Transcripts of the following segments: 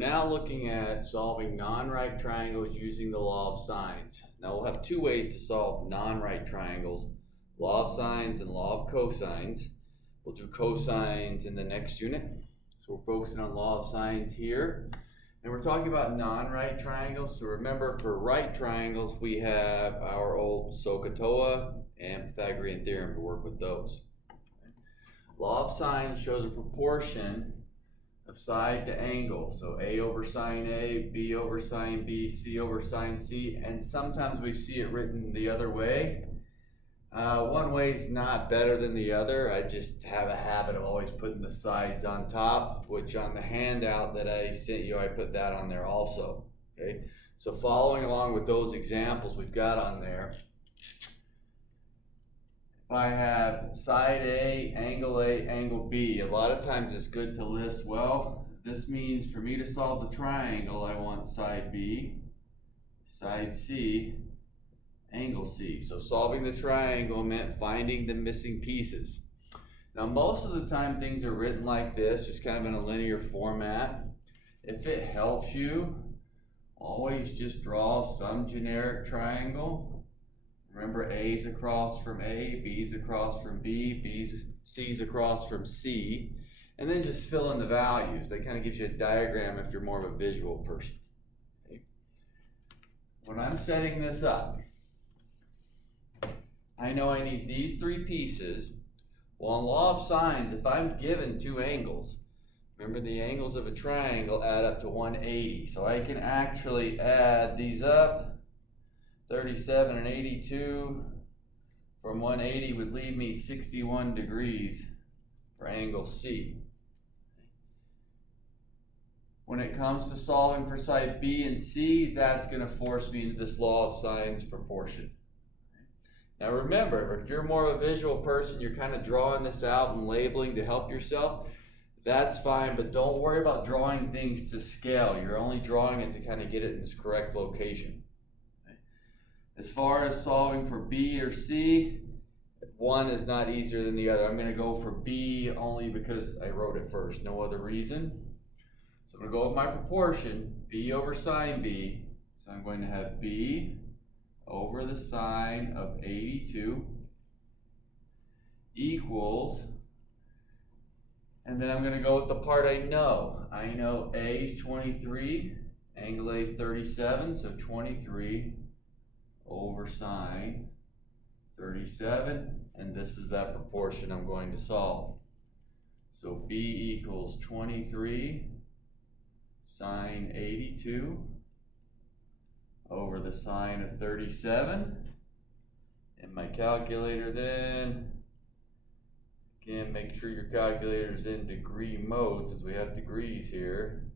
now looking at solving non-right triangles using the law of sines. Now we'll have two ways to solve non-right triangles, law of sines and law of cosines. We'll do cosines in the next unit. So we're focusing on law of sines here. And we're talking about non-right triangles. So remember, for right triangles, we have our old SOHCAHTOA and Pythagorean theorem to work with those. Law of sines shows a proportion of side to angle. So A over sine A, B over sine B, C over sine C, and sometimes we see it written the other way. One way is not better than the other. I just have a habit of always putting the sides on top, which on the handout that I sent you, I put that on there also. Okay, so following along with those examples we've got on there, if I have side A, angle B, a lot of times it's good to list, well, this means for me to solve the triangle, I want side B, side C, angle C. So solving the triangle meant finding the missing pieces. Now most of the time things are written like this, just kind of in a linear format. If it helps you, always just draw some generic triangle. Remember, A is across from A, B is across from B, C is across from C, and then just fill in the values. That kind of gives you a diagram if you're more of a visual person. Okay. When I'm setting this up, I know I need these three pieces. Well, in law of sines, if I'm given two angles, remember the angles of a triangle add up to 180. So I can actually add these up. 37 and 82 from 180 would leave me 61 degrees for angle C. When it comes to solving for side B and C, that's going to force me into this law of sines proportion. Now remember, if you're more of a visual person, you're kind of drawing this out and labeling to help yourself, that's fine, but don't worry about drawing things to scale. You're only drawing it to kind of get it in its correct location. As far as solving for B or C, one is not easier than the other. I'm going to go for B only because I wrote it first, no other reason. So I'm going to go with my proportion, B over sine B. So I'm going to have B over the sine of 82 equals, and then I'm going to go with the part I know. I know A is 23, angle A is 37, so 23 over sine 37, and this is that proportion I'm going to solve. So B equals 23 sine 82 over the sine of 37. And my calculator then, again, make sure your calculator's in degree mode since we have degrees here.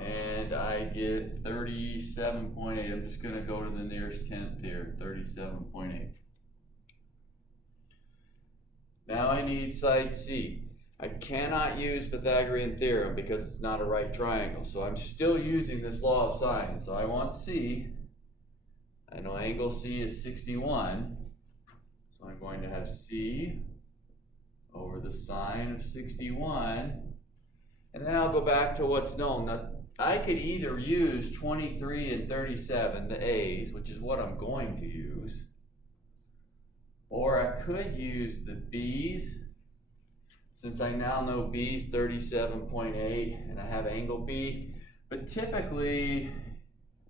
And I get 37.8. I'm just going to go to the nearest tenth here, 37.8. Now I need side C. I cannot use Pythagorean theorem because it's not a right triangle. So I'm still using this law of sines. So I want C. I know angle C is 61. So I'm going to have C over the sine of 61. And then I'll go back to what's known. Now, I could either use 23 and 37, the A's, which is what I'm going to use, or I could use the B's, since I now know B's 37.8 and I have angle B. But typically,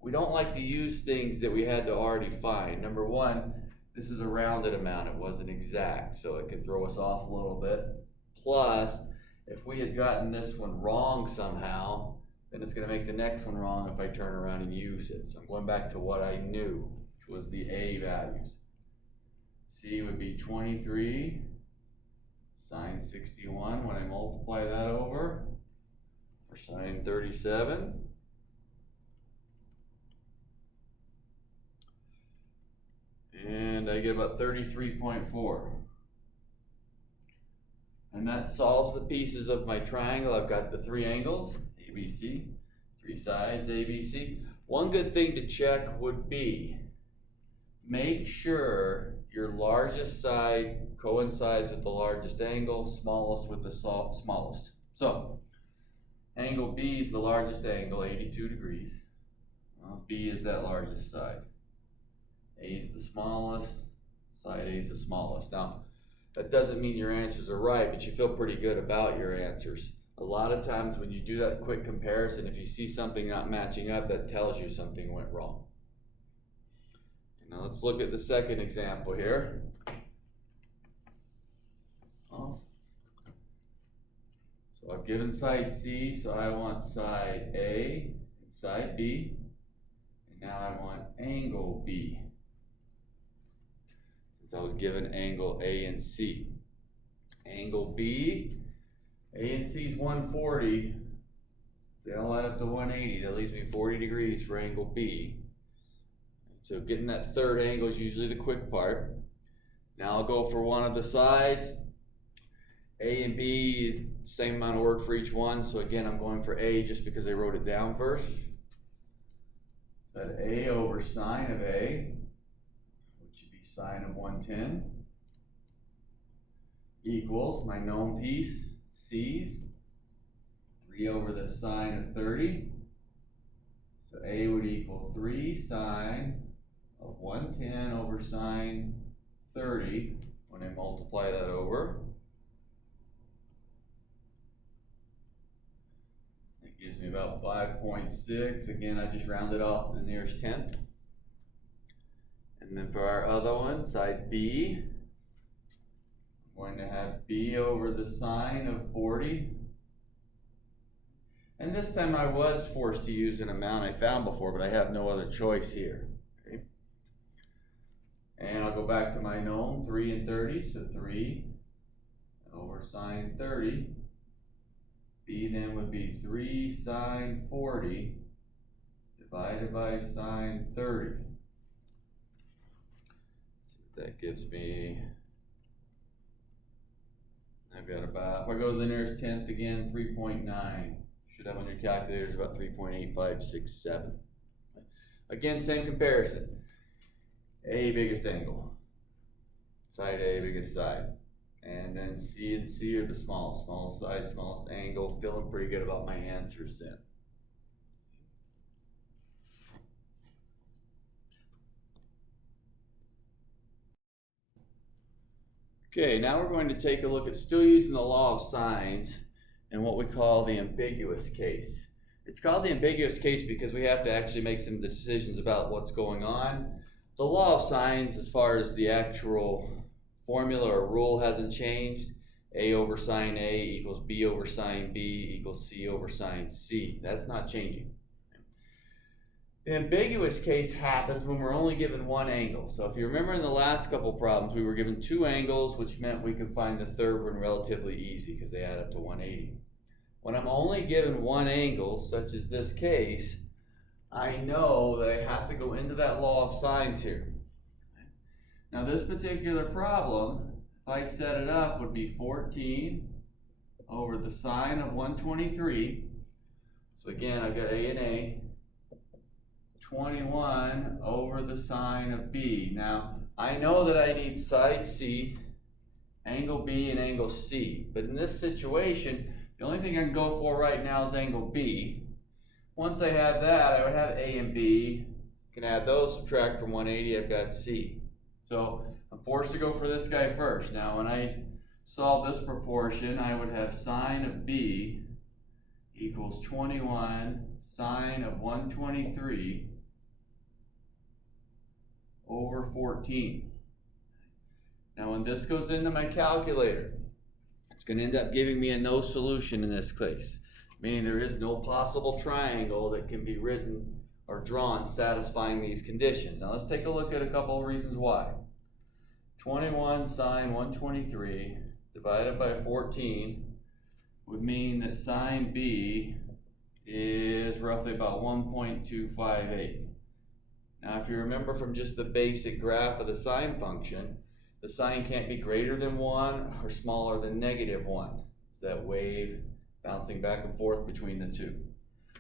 we don't like to use things that we had to already find. Number one, this is a rounded amount, it wasn't exact, so it could throw us off a little bit. Plus, if we had gotten this one wrong somehow, then it's going to make the next one wrong if I turn around and use it. So I'm going back to what I knew, which was the A values. C would be 23 sine 61 when I multiply that over for sine 37. And I get about 33.4. And that solves the pieces of my triangle. I've got the three angles, ABC, three sides, ABC. One good thing to check would be, make sure your largest side coincides with the largest angle, smallest with the smallest. So Angle B is the largest angle, 82 degrees. Well, B is that largest side. A is the smallest, side A is the smallest. Now, that doesn't mean your answers are right, but you feel pretty good about your answers. A lot of times when you do that quick comparison, if you see something not matching up, that tells you something went wrong. Now let's look at the second example here. Oh. So I've given side C, so I want side A and side B. And now I want angle B, since I was given angle A and C. Angle B, A and C is 140. They all add up to 180. That leaves me 40 degrees for angle B. So getting that third angle is usually the quick part. Now I'll go for one of the sides. A and B, same amount of work for each one. So again, I'm going for A just because I wrote it down first. That A over sine of A, which should be sine of 110, equals my known piece, C's, 3 over the sine of 30. So A would equal 3 sine of 110 over sine 30 when I multiply that over. That gives me about 5.6. Again, I just rounded off to the nearest tenth. And then for our other one, side B, I'm going to have B over the sine of 40. And this time I was forced to use an amount I found before, but I have no other choice here. Okay. And I'll go back to my known, 3 and 30, so 3 over sine 30. B then would be 3 sine 40 divided by sine 30. Let's see what that gives me. I've got about, if I go to the nearest tenth again, 3.9. Should have on your calculators about 3.8567. Again, same comparison. A, biggest angle. Side A, biggest side. And then C and C are the smallest side, smallest angle. Feeling pretty good about my answers then. Okay, now we're going to take a look at still using the law of sines and what we call the ambiguous case. It's called the ambiguous case because we have to actually make some decisions about what's going on. The law of sines, as far as the actual formula or rule, hasn't changed. A over sine A equals B over sine B equals C over sine C. That's not changing. The ambiguous case happens when we're only given one angle. So if you remember in the last couple problems, we were given two angles, which meant we could find the third one relatively easy because they add up to 180. When I'm only given one angle, such as this case, I know that I have to go into that law of sines here. Now this particular problem, if I set it up, would be 14 over the sine of 123. So again, I've got A and A. 21 over the sine of B. Now, I know that I need side C, angle B, and angle C. But in this situation, the only thing I can go for right now is angle B. Once I have that, I would have A and B. Can add those, subtract from 180, I've got C. So I'm forced to go for this guy first. Now, when I solve this proportion, I would have sine of B equals 21 sine of 123 over 14. Now when this goes into my calculator, it's going to end up giving me a no solution in this case, meaning there is no possible triangle that can be written or drawn satisfying these conditions. Now let's take a look at a couple of reasons why. 21 sine 123 divided by 14 would mean that sine B is roughly about 1.258. Now if you remember from just the basic graph of the sine function, the sine can't be greater than 1 or smaller than -1. It's that wave bouncing back and forth between the two.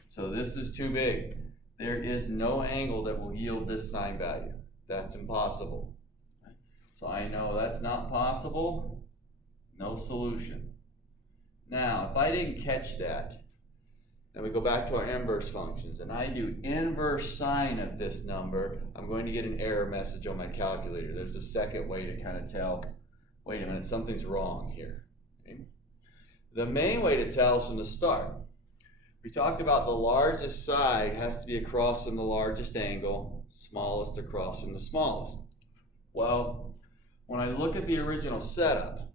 So this is too big. There is no angle that will yield this sine value. That's impossible. So I know that's not possible. No solution. Now, if I didn't catch that, Then we go back to our inverse functions, and I do inverse sine of this number, I'm going to get an error message on my calculator. There's a second way to kind of tell, wait a minute, something's wrong here. Okay? The main way to tell is from the start. We talked about the largest side has to be across from the largest angle, smallest across from the smallest. Well, when I look at the original setup,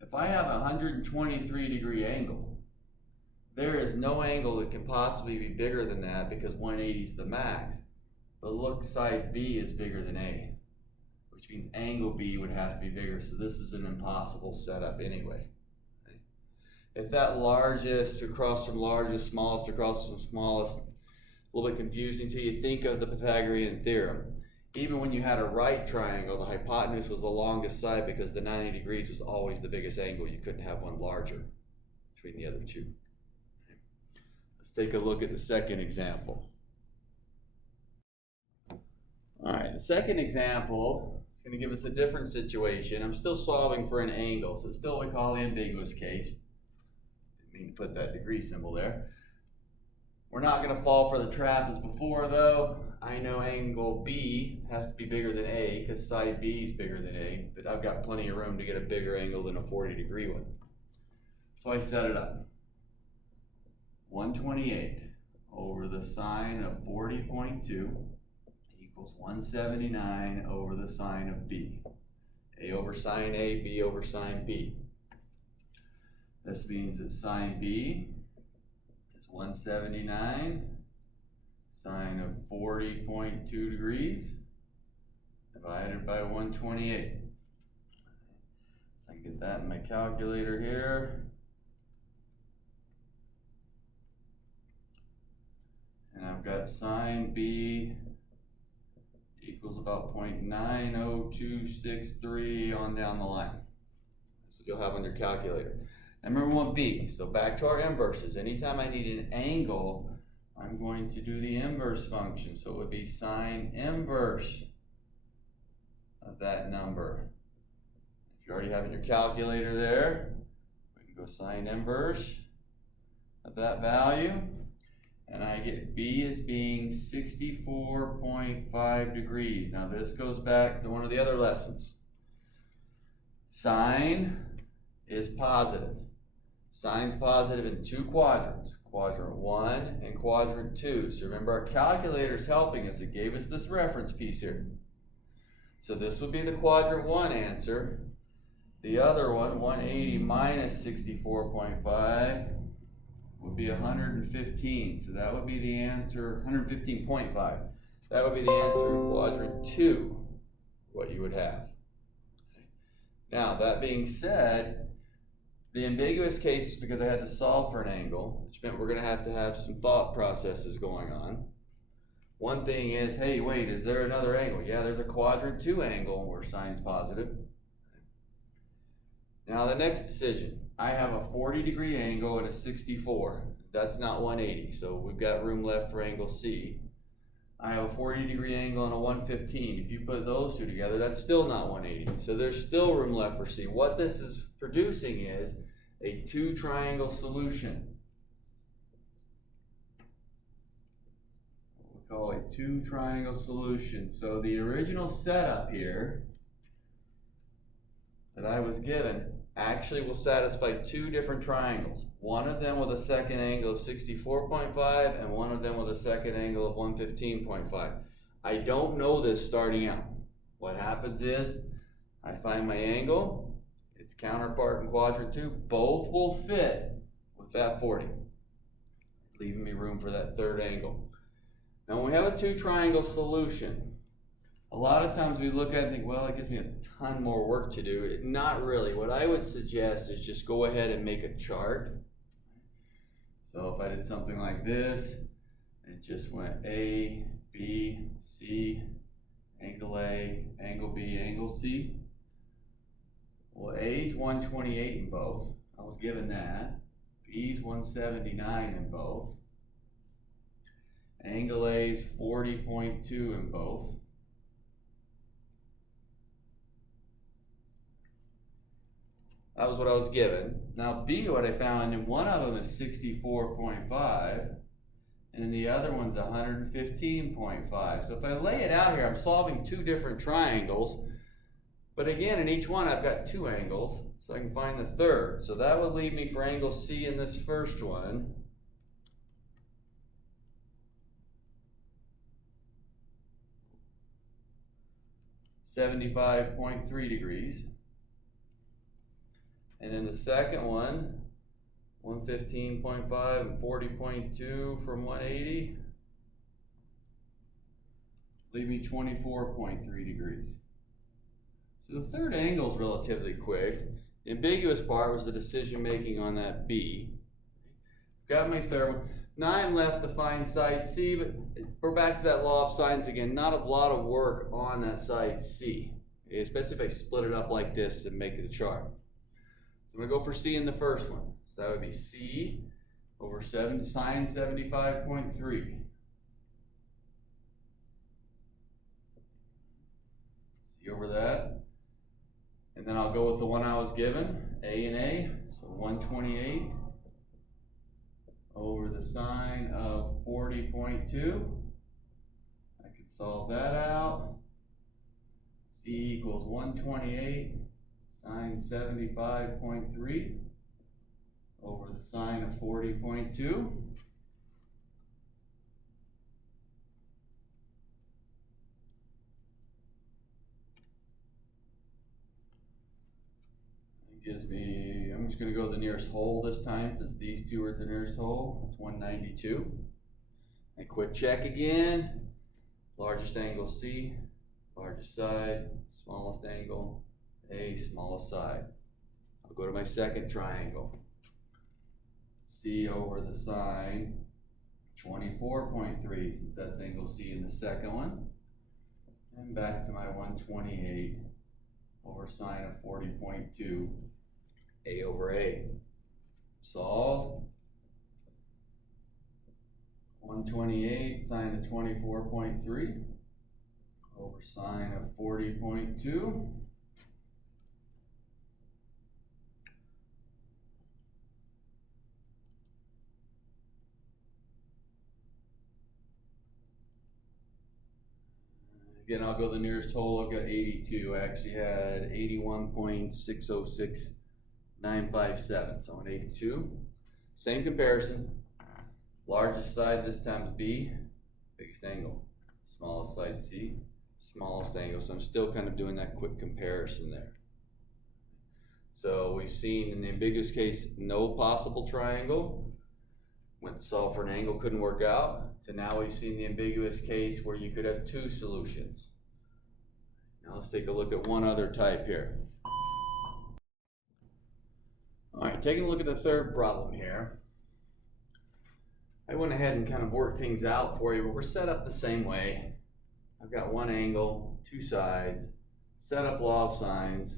if I have a 123-degree angle, there is no angle that can possibly be bigger than that because 180 is the max. But look, side B is bigger than A, which means angle B would have to be bigger. So this is an impossible setup anyway. Okay? If that largest across from largest, smallest across from smallest, a little bit confusing to you, think of the Pythagorean theorem. Even when you had a right triangle, the hypotenuse was the longest side because the 90 degrees was always the biggest angle. You couldn't have one larger between the other two. Let's take a look at the second example. All right, the second example is going to give us a different situation. I'm still solving for an angle, so it's still what we call the ambiguous case. Didn't mean to put that degree symbol there. We're not going to fall for the trap as before, though. I know angle B has to be bigger than A because side B is bigger than A, but I've got plenty of room to get a bigger angle than a 40-degree one. So I set it up. 128 over the sine of 40.2 equals 179 over the sine of B. A over sine A, B over sine B. This means that sine B is 179 sine of 40.2 degrees divided by 128. So I can get that in my calculator here. And I've got sine B equals about 0.90263 on down the line. That's what you'll have on your calculator. And remember, we want B. So back to our inverses. Anytime I need an angle, I'm going to do the inverse function. So it would be sine inverse of that number. If you already have in your calculator there, we can go sine inverse of that value. And I get B as being 64.5 degrees. Now this goes back to one of the other lessons. Sine is positive. Sine's positive in two quadrants, quadrant 1 and quadrant 2. So remember, our calculator's helping us. It gave us this reference piece here. So this would be the quadrant 1 answer. The other one, 180 minus 64.5, would be 115. So that would be the answer, 115.5. That would be the answer in quadrant 2, what you would have. Now, that being said, the ambiguous case is because I had to solve for an angle, which meant we're going to have some thought processes going on. One thing is, hey, wait, is there another angle? Yeah, there's a quadrant 2 angle where sine's positive. Now the next decision, I have a 40-degree angle and a 64. That's not 180, so we've got room left for angle C. I have a 40-degree angle and a 115. If you put those two together, that's still not 180. So there's still room left for C. What this is producing is a two-triangle solution. What we call a two-triangle solution. So the original setup here that I was given actually will satisfy two different triangles. One of them with a second angle of 64.5 and one of them with a second angle of 115.5. I don't know this starting out. What happens is I find my angle, its counterpart in quadrant 2, both will fit with that 40, leaving me room for that third angle. Now when we have a two triangle solution, a lot of times we look at it and think, well, it gives me a ton more work to do. Not really. What I would suggest is just go ahead and make a chart. So if I did something like this, it just went A, B, C, angle A, angle B, angle C. Well, A is 128 in both. I was given that. B is 179 in both. Angle A is 40.2 in both. That was what I was given. Now B, what I found, in one of them is 64.5, and in the other one's 115.5. So if I lay it out here, I'm solving two different triangles, but again, in each one I've got two angles, so I can find the third. So that would leave me for angle C in this first one. $75.3 degrees. And in the second one, 115.5 and 40.2 from 180 leave me 24.3 degrees. So the third angle is relatively quick. The ambiguous part was the decision making on that B. Got my third one. 9 left to find side C, but we're back to that law of sines again. Not a lot of work on that side C, especially if I split it up like this and make it a chart. So I'm going to go for C in the first one. So that would be C over sine 75.3. C over that. And then I'll go with the one I was given, A and A. So 128 over the sine of 40.2. I can solve that out. C equals 128 sine 75.3 over the sine of 40.2. Gives me, I'm just going to go to the nearest whole this time since these two are at the nearest whole. That's 192. And quick check again. Largest angle C, largest side, smallest angle A, smallest side. I'll go to my second triangle. C over the sine 24.3 since that's angle C in the second one. And back to my 128 over sine of 40.2, A over A. Solve. 128 sine of 24.3 over sine of 40.2. Again, I'll go the nearest whole. I've got 82. I actually had 81.606957. So on 82. Same comparison. Largest side this time is B. Biggest angle. Smallest side C. Smallest angle. So I'm still kind of doing that quick comparison there. So we've seen in the ambiguous case no possible triangle. Went to solve for an angle, couldn't work out. To now we've seen the ambiguous case where you could have two solutions. Now let's take a look at one other type here. All right, taking a look at the third problem here. I went ahead and kind of worked things out for you, but we're set up the same way. I've got one angle, two sides, set up law of sines,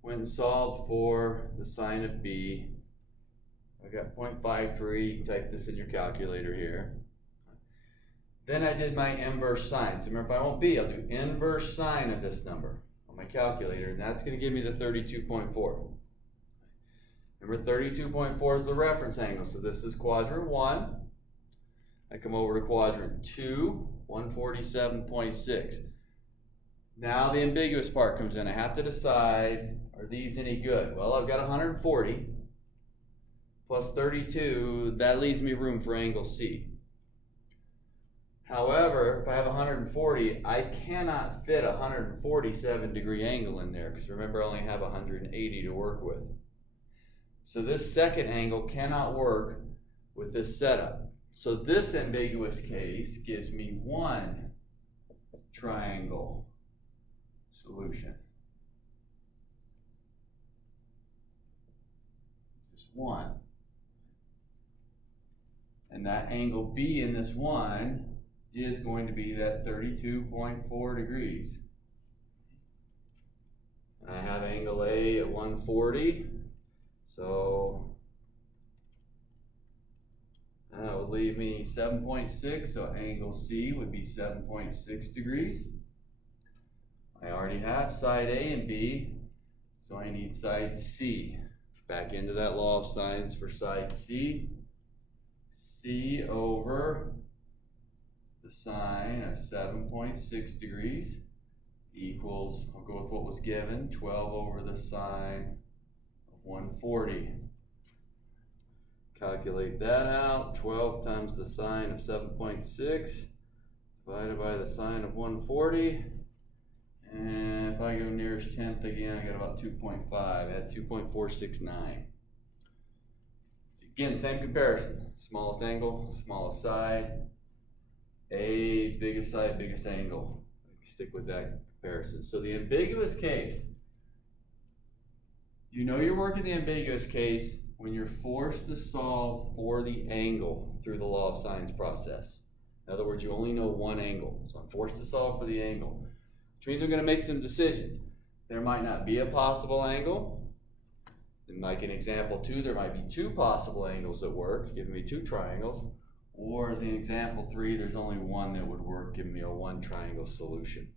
went and solved for the sine of B. I got 0.53, type this in your calculator here. Then I did my inverse sine. So remember, if I want B, I'll do inverse sine of this number on my calculator, and that's going to give me the 32.4. Remember, 32.4 is the reference angle, so this is quadrant 1. I come over to quadrant 2, 147.6. Now the ambiguous part comes in. I have to decide, are these any good? Well, I've got 140. Plus 32, that leaves me room for angle C. However, if I have 140, I cannot fit a 147-degree angle in there because remember I only have 180 to work with. So this second angle cannot work with this setup. So this ambiguous case gives me one triangle solution. Just one. And that angle B in this one is going to be that 32.4 degrees. And I have angle A at 140. So that would leave me 7.6. So angle C would be 7.6 degrees. I already have side A and B. So I need side C. Back into that law of sines for side C. C over the sine of 7.6 degrees equals, I'll go with what was given, 12 over the sine of 140. Calculate that out. 12 times the sine of 7.6 divided by the sine of 140. And if I go nearest tenth again, I got about 2.5. I had 2.469. So again, same comparison. Smallest angle, smallest side. A's biggest side, biggest angle. Stick with that comparison. So the ambiguous case. You know you're working the ambiguous case when you're forced to solve for the angle through the law of sines process. In other words, you only know one angle. So I'm forced to solve for the angle, which means I'm going to make some decisions. There might not be a possible angle. In like in example 2, there might be 2 possible angles that work, giving me 2 triangles. Or as in example 3, there's only one that would work, giving me a 1 triangle solution.